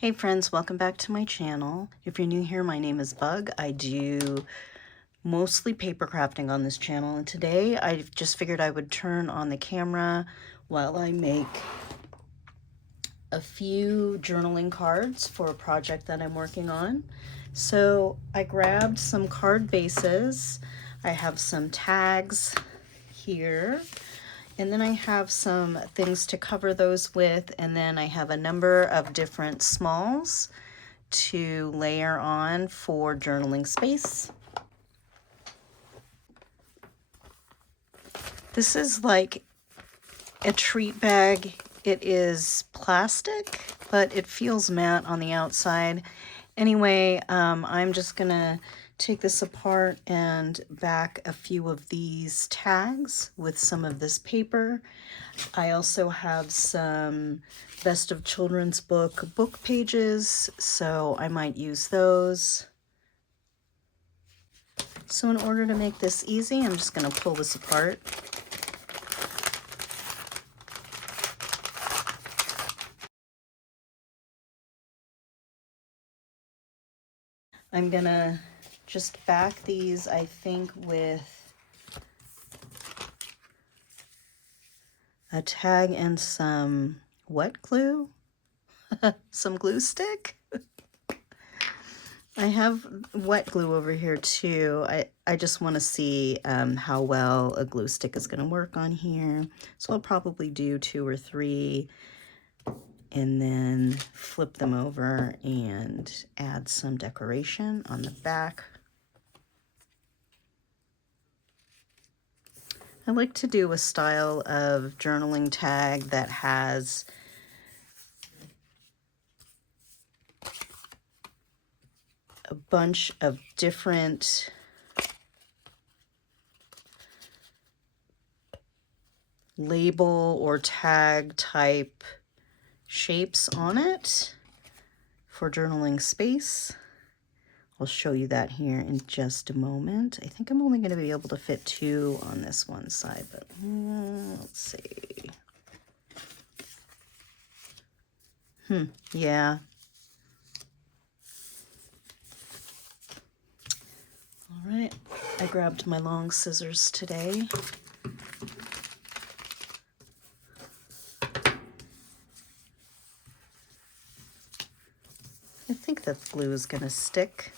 Hey friends, welcome back to my channel. If you're new here, my name is Bug. I do mostly paper crafting on this channel, and today I just figured I would turn on the camera while I make a few journaling cards for a project that I'm working on. So I grabbed some card bases. I have some tags here. And then I have some things to cover those with, and then I have a number of different smalls to layer on for journaling space. This is like a treat bag. It is plastic, but it feels matte on the outside. Anyway, I'm just gonna take this apart and back a few of these tags with some of this paper. I also have some Best of Children's book pages, so I might use those. So in order to make this easy, I'm just going to pull this apart. I'm going to just back these, I think, with a tag and some wet glue, some glue stick. I have wet glue over here too. I just want to see how well a glue stick is going to work on here. So I'll probably do 2 or 3 and then flip them over and add some decoration on the back. I like to do a style of journaling tag that has a bunch of different label or tag type shapes on it for journaling space. I'll show you that here in just a moment. I think I'm only going to be able to fit 2 on this one side, but let's see. Yeah. All right, I grabbed my long scissors today. I think that glue is going to stick.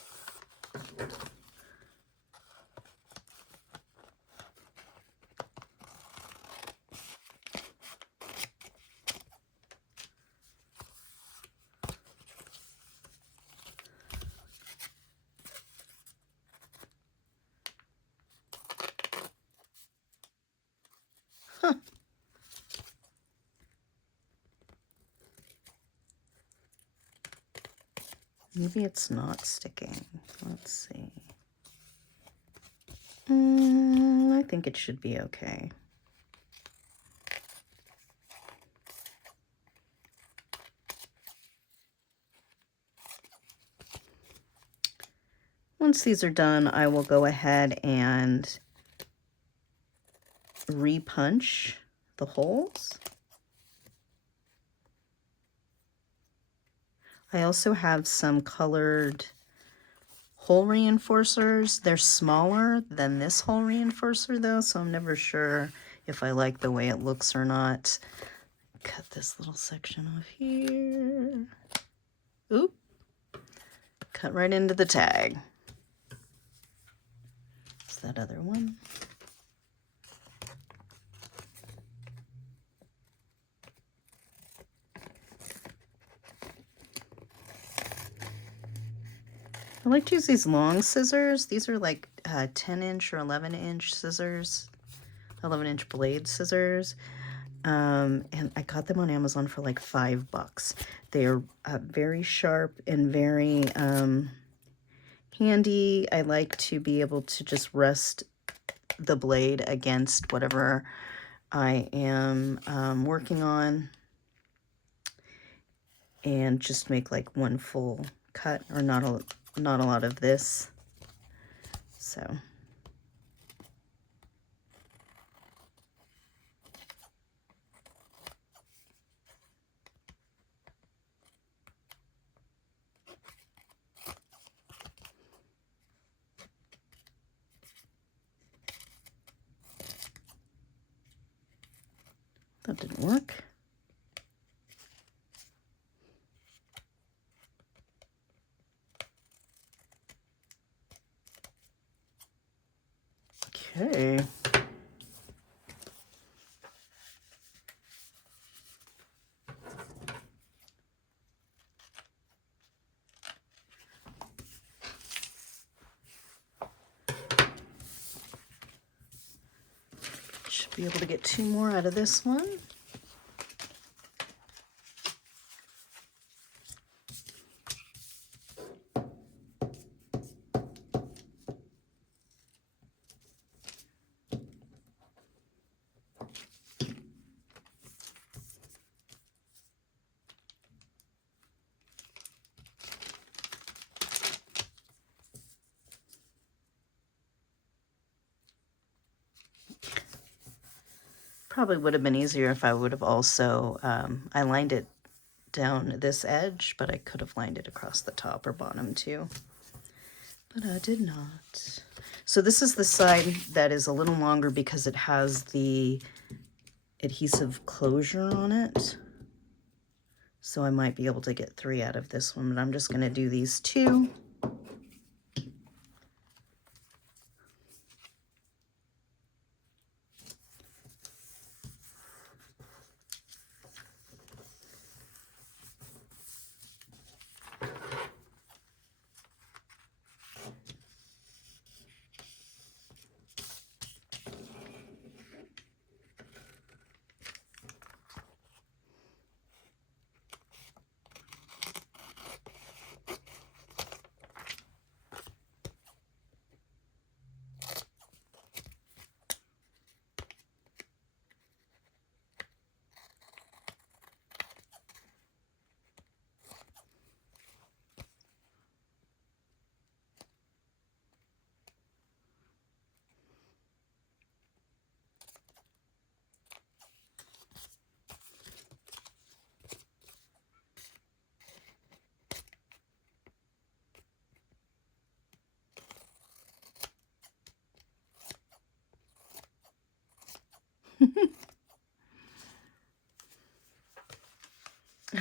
Huh. Maybe it's not sticking. Let's see. I think it should be okay. Once these are done, I will go ahead and re-punch the holes. I also have some colored hole reinforcers. They're smaller than this hole reinforcer though, so I'm never sure if I like the way it looks or not. Cut this little section off here. Oop. Cut right into the tag. It's that other one. I like to use these long scissors. These are like 10-inch or 11-inch scissors, 11-inch blade scissors. And I got them on Amazon for like $5. They're very sharp and very handy. I like to be able to just rest the blade against whatever I am working on and just make like one full cut, or not a lot of this. So that didn't work. Okay. Should be able to get 2 more out of this one. Probably would have been easier if I would have also, I lined it down this edge, but I could have lined it across the top or bottom too. But I did not. So this is the side that is a little longer because it has the adhesive closure on it. So I might be able to get 3 out of this one, but I'm just going to do these 2.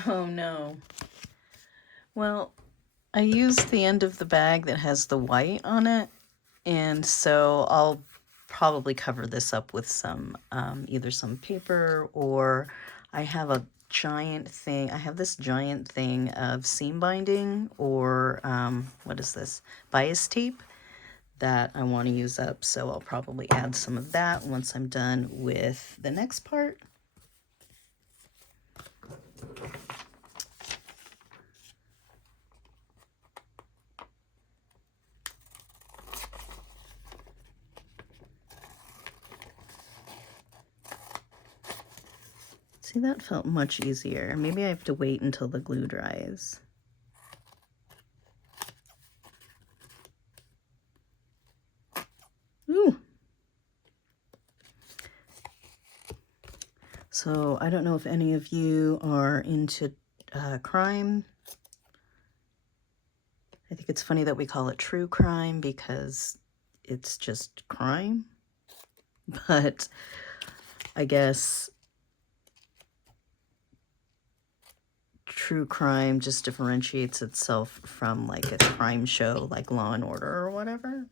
Oh no. Well, I used the end of the bag that has the white on it, and so I'll probably cover this up with some, either some paper, or I have a giant thing, I have this giant thing of seam binding, or what is this, bias tape, that I want to use up, so I'll probably add some of that once I'm done with the next part. See, that felt much easier. Maybe I have to wait until the glue dries. Ooh. So I don't know if any of you are into crime. I think it's funny that we call it true crime because it's just crime. But I guess true crime just differentiates itself from like a crime show like Law and Order or whatever.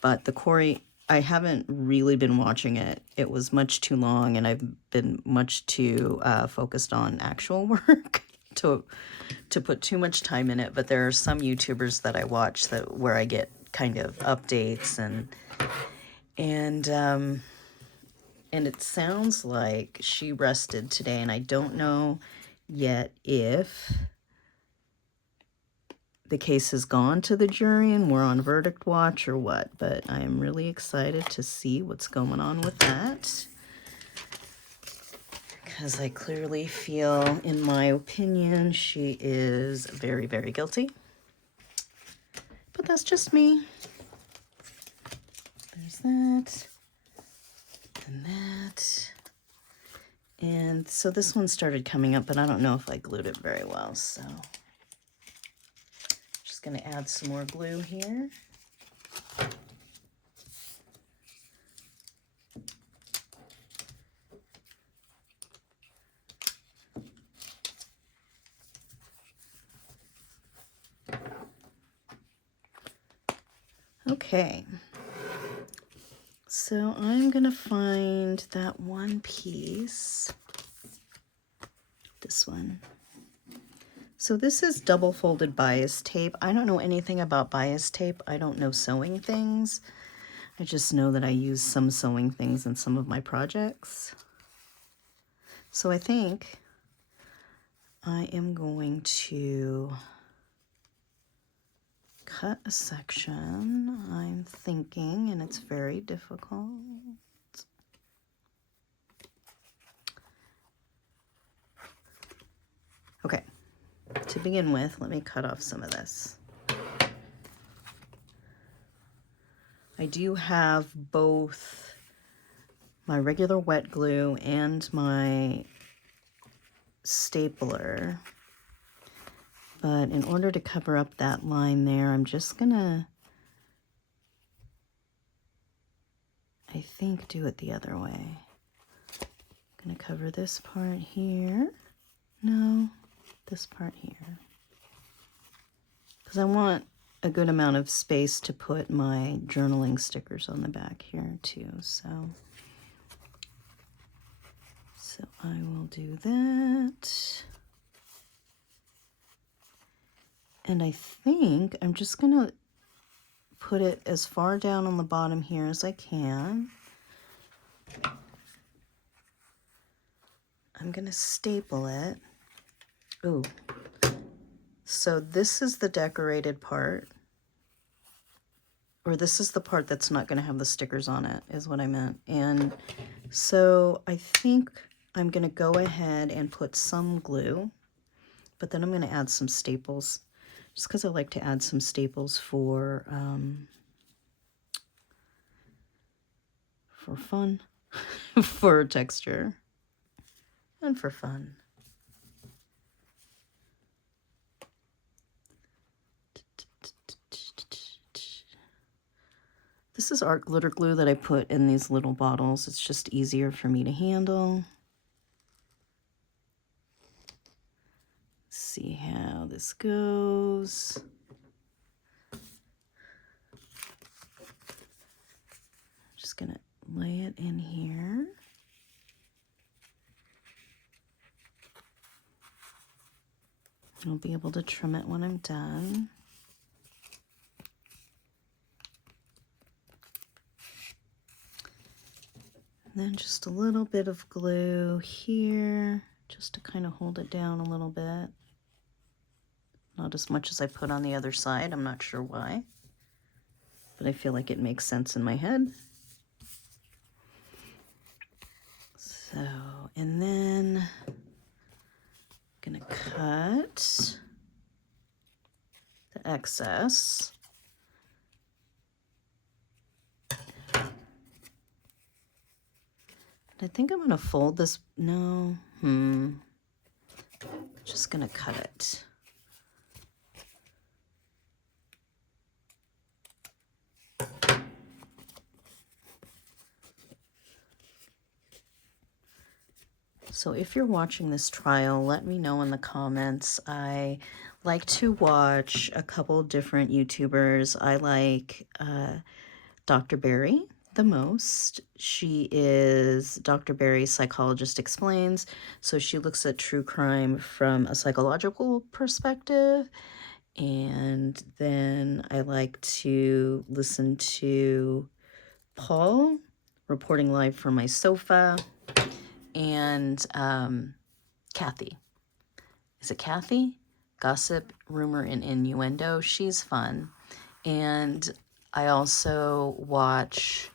But the Corey, I haven't really been watching it. It was much too long, and I've been much too focused on actual work to put too much time in it. But there are some YouTubers that I watch that where I get kind of updates, and it sounds like she rested today, and I don't know yet if the case has gone to the jury and we're on verdict watch or what, but I am really excited to see what's going on with that, because I clearly feel, in my opinion, she is very, very guilty. But that's just me. There's that and that. And so this one started coming up, but I don't know if I glued it very well, so just going to add some more glue here. Okay. So I'm gonna find that one piece, this one. So this is double folded bias tape. I don't know anything about bias tape. I don't know sewing things. I just know that I use some sewing things in some of my projects. So I think I am going to cut a section. I'm thinking, and it's very difficult. Okay, to begin with, let me cut off some of this. I do have both my regular wet glue and my stapler, but in order to cover up that line there, I'm just gonna, I think, do it the other way. I'm gonna cover this part here. No, this part here. Because I want a good amount of space to put my journaling stickers on the back here too, so I will do that. And I think I'm just gonna put it as far down on the bottom here as I can. I'm gonna staple it. Ooh, so this is the decorated part, or this is the part that's not gonna have the stickers on it, is what I meant. And so I think I'm gonna go ahead and put some glue, but then I'm gonna add some staples, just because I like to add some staples for fun, for texture, and for fun. This is art glitter glue that I put in these little bottles. It's just easier for me to handle. Let's see how this goes. Just gonna lay it in here. I'll be able to trim it when I'm done. Then just a little bit of glue here, just to kind of hold it down a little bit. Not as much as I put on the other side, I'm not sure why, but I feel like it makes sense in my head. So, and then I'm gonna cut the excess. I think I'm gonna fold this, no, just gonna cut it. So if you're watching this trial, let me know in the comments. I like to watch a couple different YouTubers. I like Dr. Berry the most. She is Dr. Berry Psychologist Explains. So she looks at true crime from a psychological perspective. And then I like to listen to Paul, reporting live from my sofa, and Kathy. Is it Kathy? Gossip, Rumor, and Innuendo. She's fun. And I also watch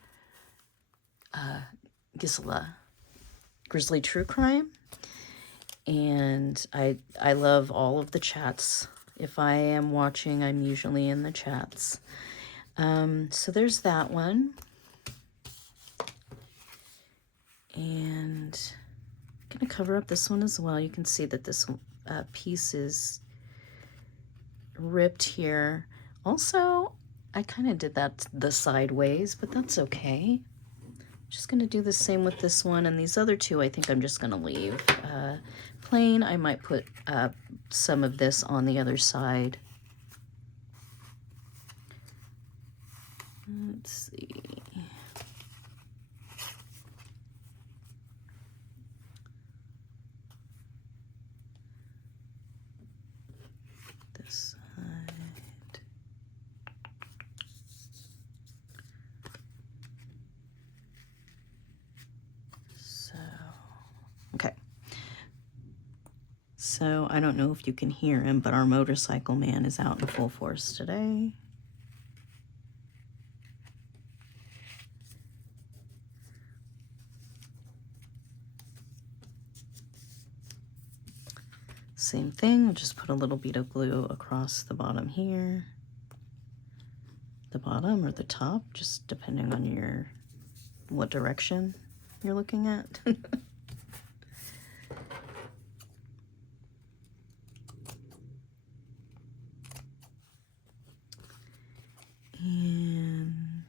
Gisela, Grizzly True Crime. And I love all of the chats. If I am watching, I'm usually in the chats. So there's that one. And I'm going to cover up this one as well. You can see that this piece is ripped here. Also, I kind of did that the sideways, but that's okay. Just going to do the same with this one, and these other two I think I'm just going to leave plain. I might put some of this on the other side. Let's see. This side. So, okay. So I don't know if you can hear him, but our motorcycle man is out in full force today. Same thing, we'll just put a little bead of glue across the bottom here. The bottom or the top, just depending on what direction you're looking at. And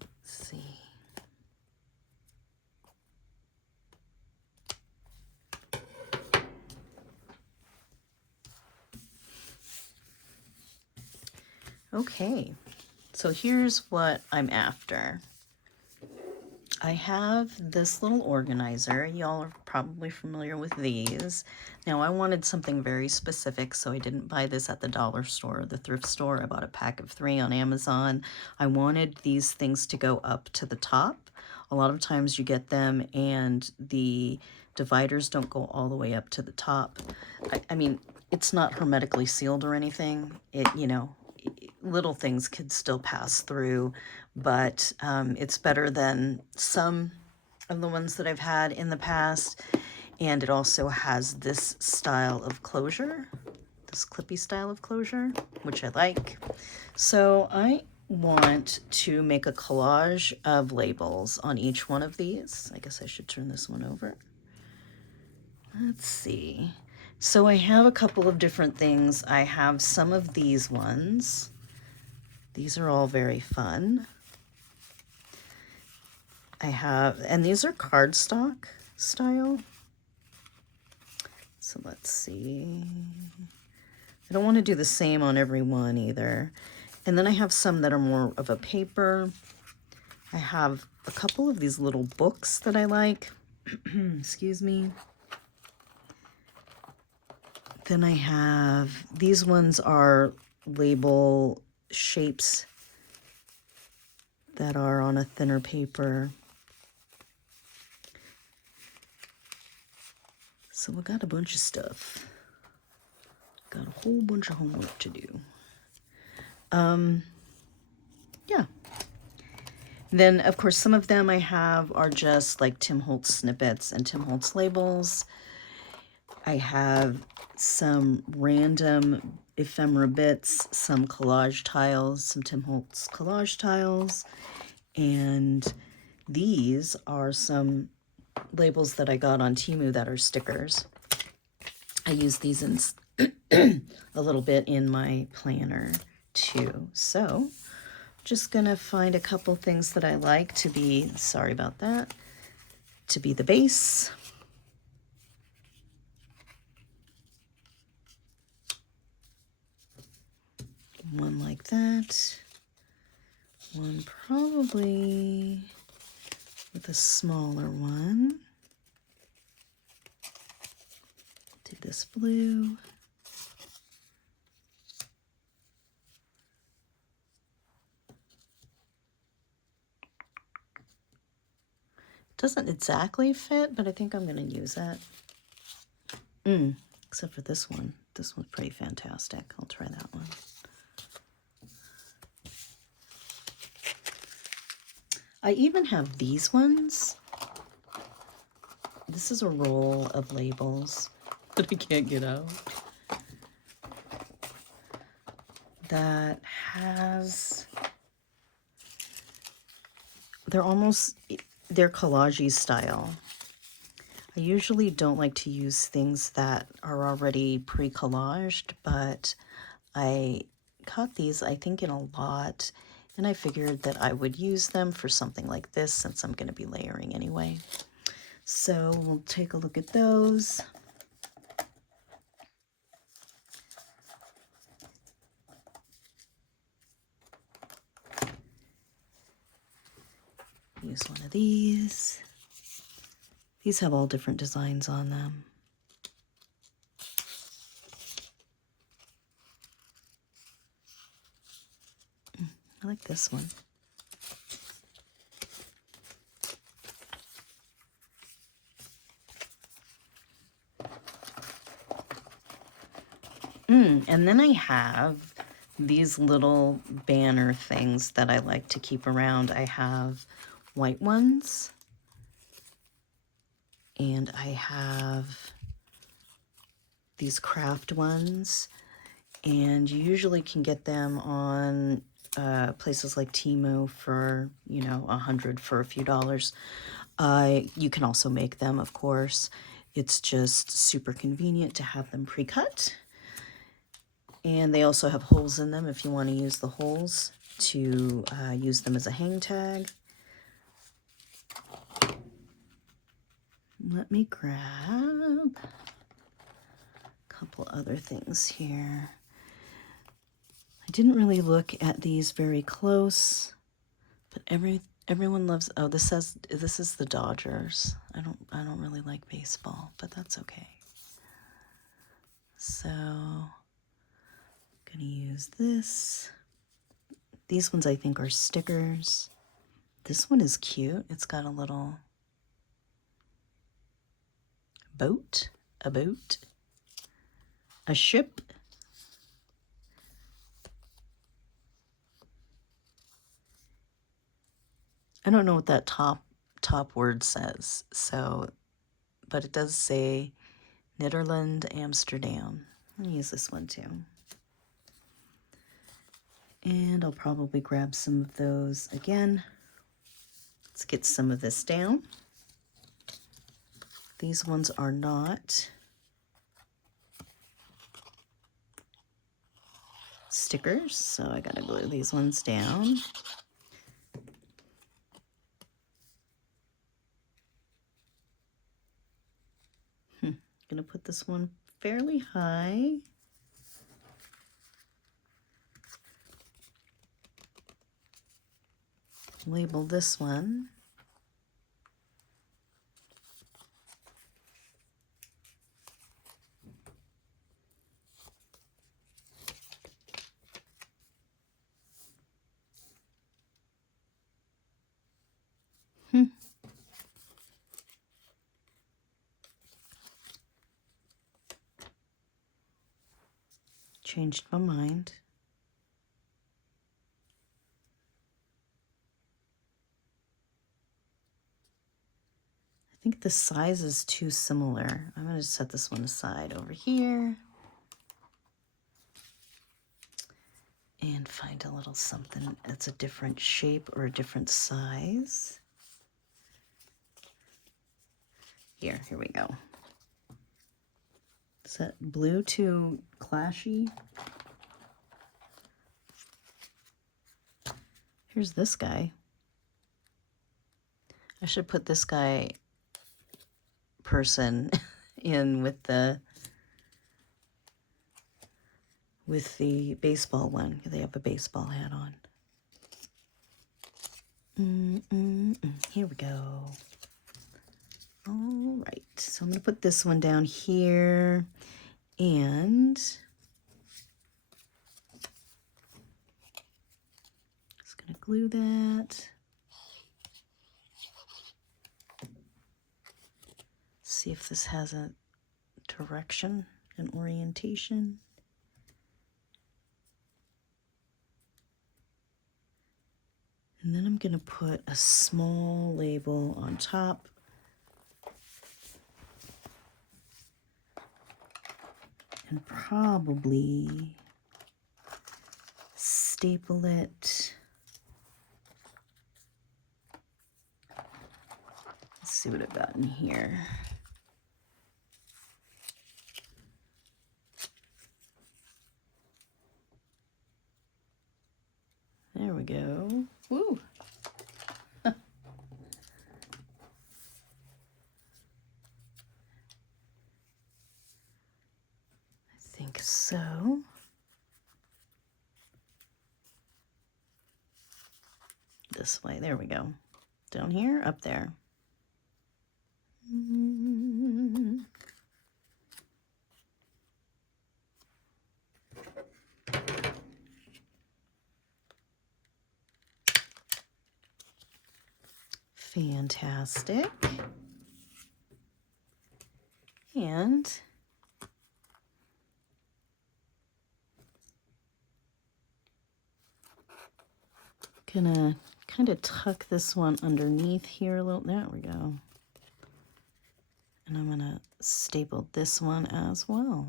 let's see. Okay, so here's what I'm after. I have this little organizer. Y'all are probably familiar with these. Now I wanted something very specific, so I didn't buy this at the dollar store or the thrift store. I bought a pack of 3 on Amazon. I wanted these things to go up to the top. A lot of times you get them and the dividers don't go all the way up to the top. I mean, it's not hermetically sealed or anything. Little things could still pass through, but it's better than some of the ones that I've had in the past. And it also has this style of closure, this clippy style of closure, which I like. So I want to make a collage of labels on each one of these. I guess I should turn this one over. Let's see. So I have a couple of different things. I have some of these ones. These are all very fun. And these are cardstock style. So let's see. I don't want to do the same on every one either. And then I have some that are more of a paper. I have a couple of these little books that I like. Excuse me. Then I have, these ones are label shapes that are on a thinner paper. So we got a bunch of stuff. Got a whole bunch of homework to do. Yeah. Then, of course, some of them I have are just like Tim Holtz snippets and Tim Holtz labels. I have some random ephemera bits, some collage tiles, some Tim Holtz collage tiles, and these are some labels that I got on Temu that are stickers. I use these in a little bit in my planner too. So just gonna find a couple things that I like to be, sorry about that, to be the base. One like that. One probably with a smaller one. Do this blue. Doesn't exactly fit, but I think I'm going to use that. Except for this one. This one's pretty fantastic. I'll try that one. I even have these ones. This is a roll of labels that I can't get out. That has, they're collage-y style. I usually don't like to use things that are already pre-collaged, but I caught these, I think, in a lot, and I figured that I would use them for something like this since I'm going to be layering anyway. So we'll take a look at those. use one of these. These have all different designs on them. I like this one. And then I have these little banner things that I like to keep around. I have white ones, and I have these craft ones, and you usually can get them on places like Temu for, you know, $100 for a few dollars. You can also make them, of course. It's just super convenient to have them pre-cut. And they also have holes in them if you want to use the holes to use them as a hang tag. Let me grab a couple other things here. I didn't really look at these very close, but everyone loves. Oh, this says this is the Dodgers. I don't really like baseball, but that's okay. So gonna use this. These ones I think are stickers. This one is cute. It's got a little boat, a ship. I don't know what that top word says, so, but it does say Netherlands, Amsterdam. I'll use this one too. And I'll probably grab some of those again. Let's get some of this down. These ones are not stickers, so I gotta glue these ones down. Gonna put this one fairly high. Label this one. Changed my mind. I think the size is too similar. I'm going to set this one aside over here and find a little something that's a different shape or a different size. Here we go. Is that blue too clashy? Here's this guy. I should put this guy person in with the baseball one. They have a baseball hat on. Here we go. All right, so I'm going to put this one down here, and just going to glue that. See if this has a direction and orientation. And then I'm going to put a small label on top. And probably staple it. Let's see what I've got in here. There we go. Woo! So this way, there we go. Down here, up there. Fantastic. And gonna kind of tuck this one underneath here a little. There we go. And I'm gonna staple this one as well.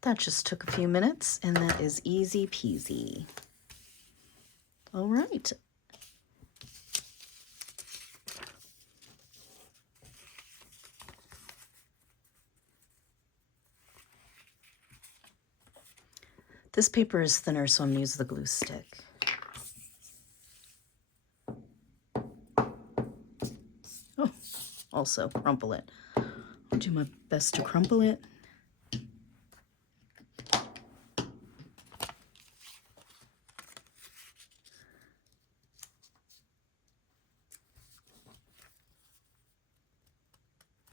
That just took a few minutes, and that is easy peasy. All right. This paper is thinner, so I'm gonna use the glue stick. Oh, also crumple it. I'll do my best to crumple it.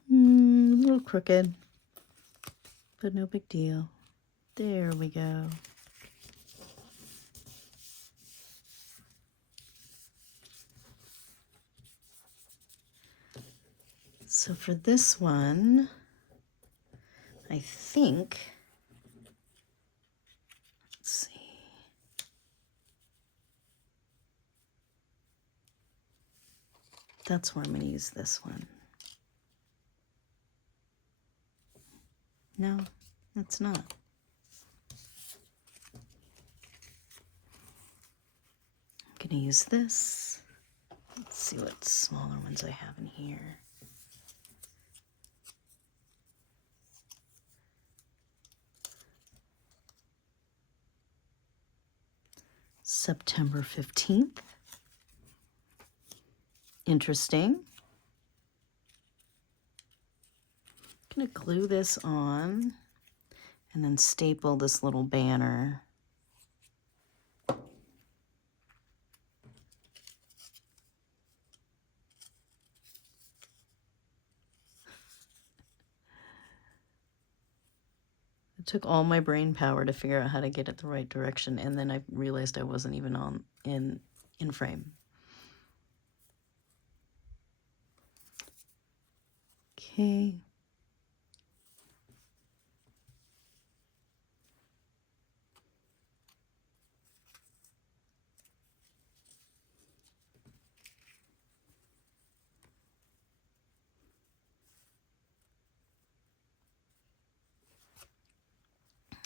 A little crooked, but no big deal. There we go. So for this one, I think, let's see. That's where I'm going to use this one. No, that's not. I'm going to use this. Let's see what smaller ones I have in here. September 15th. Interesting. I'm going to glue this on and then staple this little banner. It took all my brain power to figure out how to get it the right direction, and then I realized I wasn't even in frame. Okay.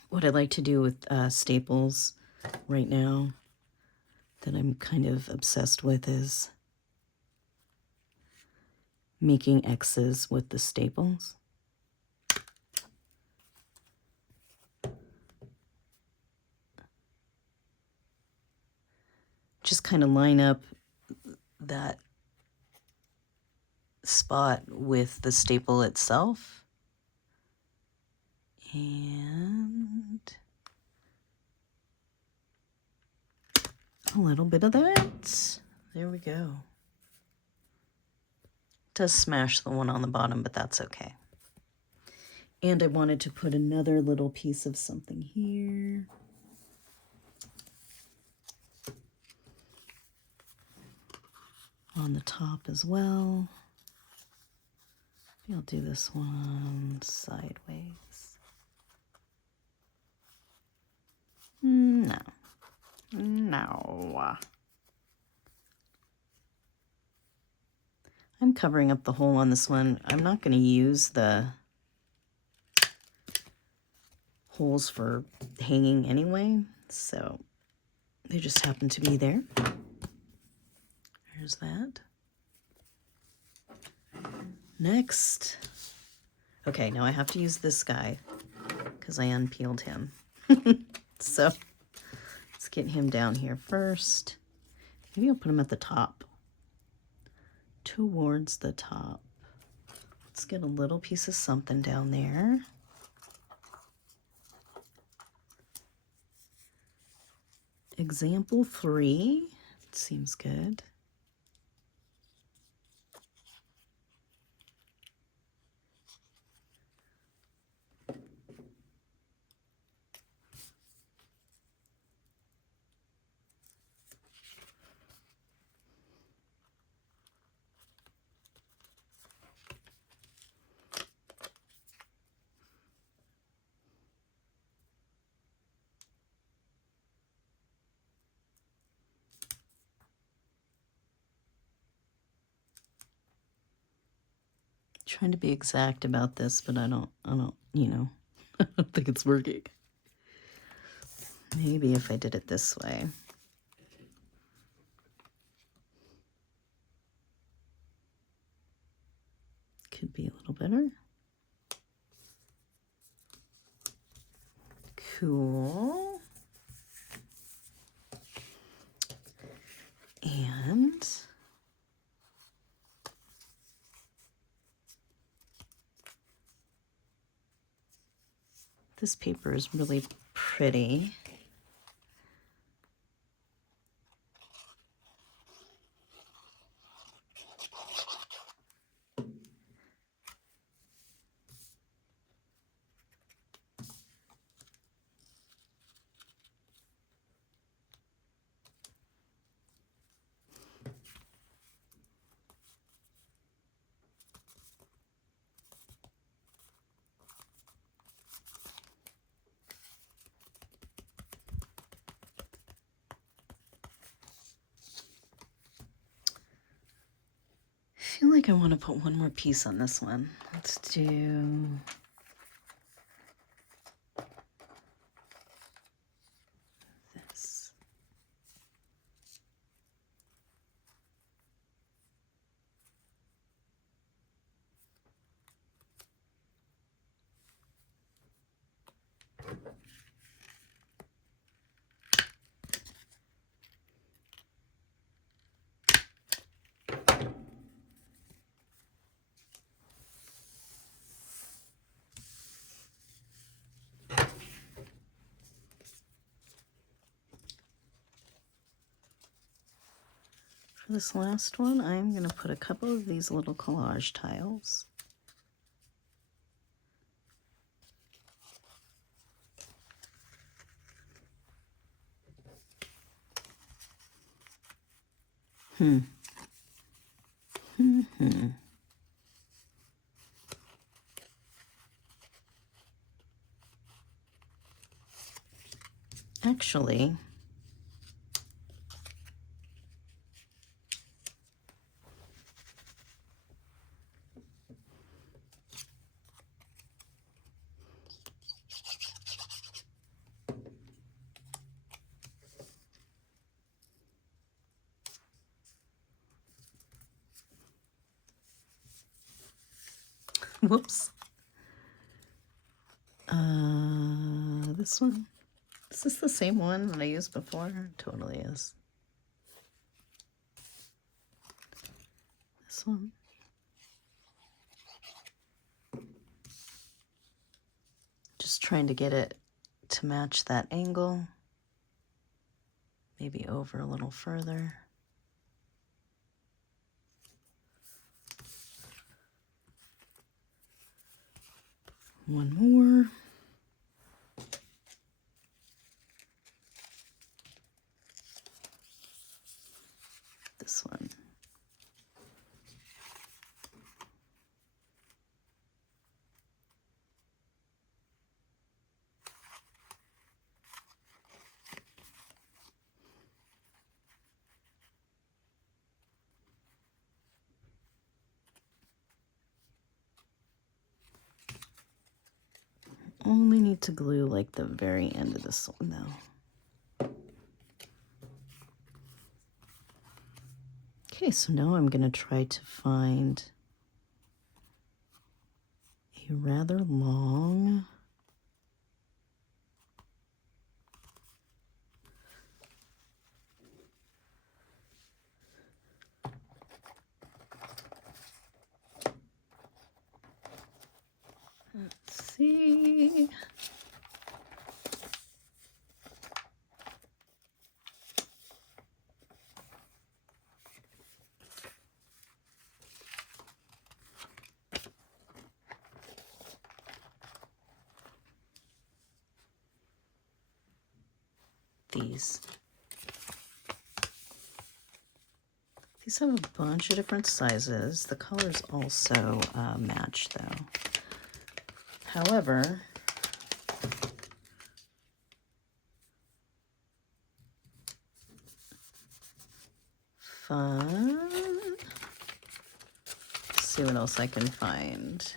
What I like to do with staples right now that I'm kind of obsessed with is making X's with the staples. Just kind of line up that spot with the staple itself. And a little bit of that. There we go. It does smash the one on the bottom, but that's okay. And I wanted to put another little piece of something here. On the top as well. Maybe I'll do this one sideways. No. No. I'm covering up the hole on this one. I'm not going to use the holes for hanging anyway, so they just happen to be there. There's that. Next. Okay, now I have to use this guy because I unpeeled him. So let's get him down here first. Maybe I'll put him at the top. Towards the top. Let's get a little piece of something down there. example 3. It seems good. Trying to be exact about this, but I don't, you know, I don't think it's working. Maybe if I did it this way. Could be a little better. Cool. And this paper is really pretty. I feel like I want to put one more piece on this one. Let's do this. For this last one, I'm going to put a couple of these little collage tiles. Actually, whoops. This one. Is this the same one that I used before? It totally is. This one. Just trying to get it to match that angle. Maybe over a little further. One more. This one. Only need to glue like the very end of this one though. Okay, so now I'm going to try to find a rather long let's see. these. These have a bunch of different sizes. The colors also match though. However, fun. Let's see what else I can find.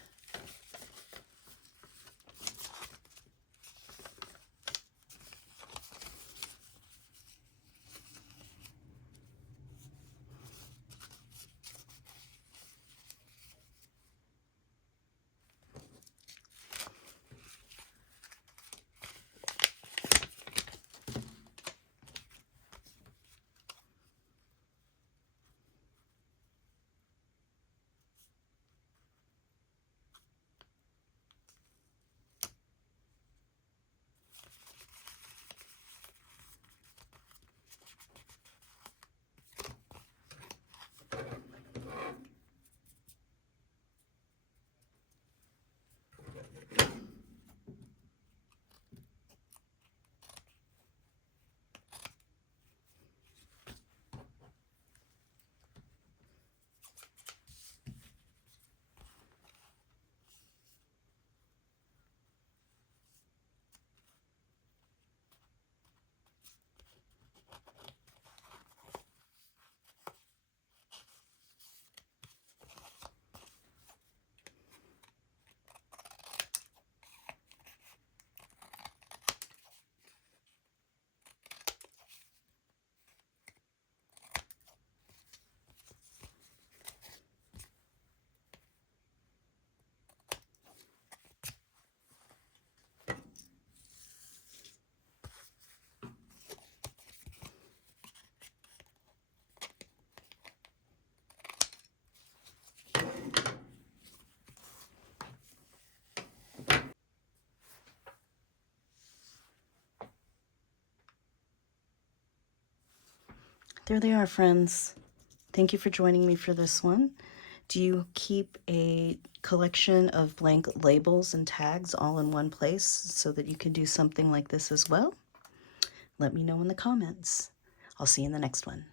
There they are, friends. Thank you for joining me for this one. Do you keep a collection of blank labels and tags all in one place so that you can do something like this as well? Let me know in the comments. I'll see you in the next one.